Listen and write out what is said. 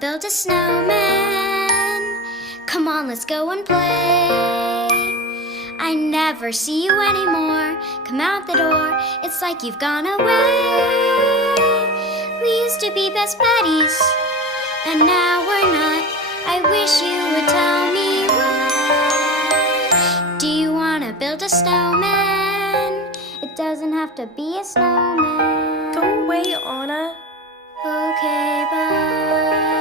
build a snowman. Come on, let's go and play. I never see you anymore. Come out the door, it's like you've gone away. We used to be best buddies, and now we're not. I wish you would tell me why. Do you want to build a snowman? It doesn't have to be a snowman. Go away, Anna. Okay, bye.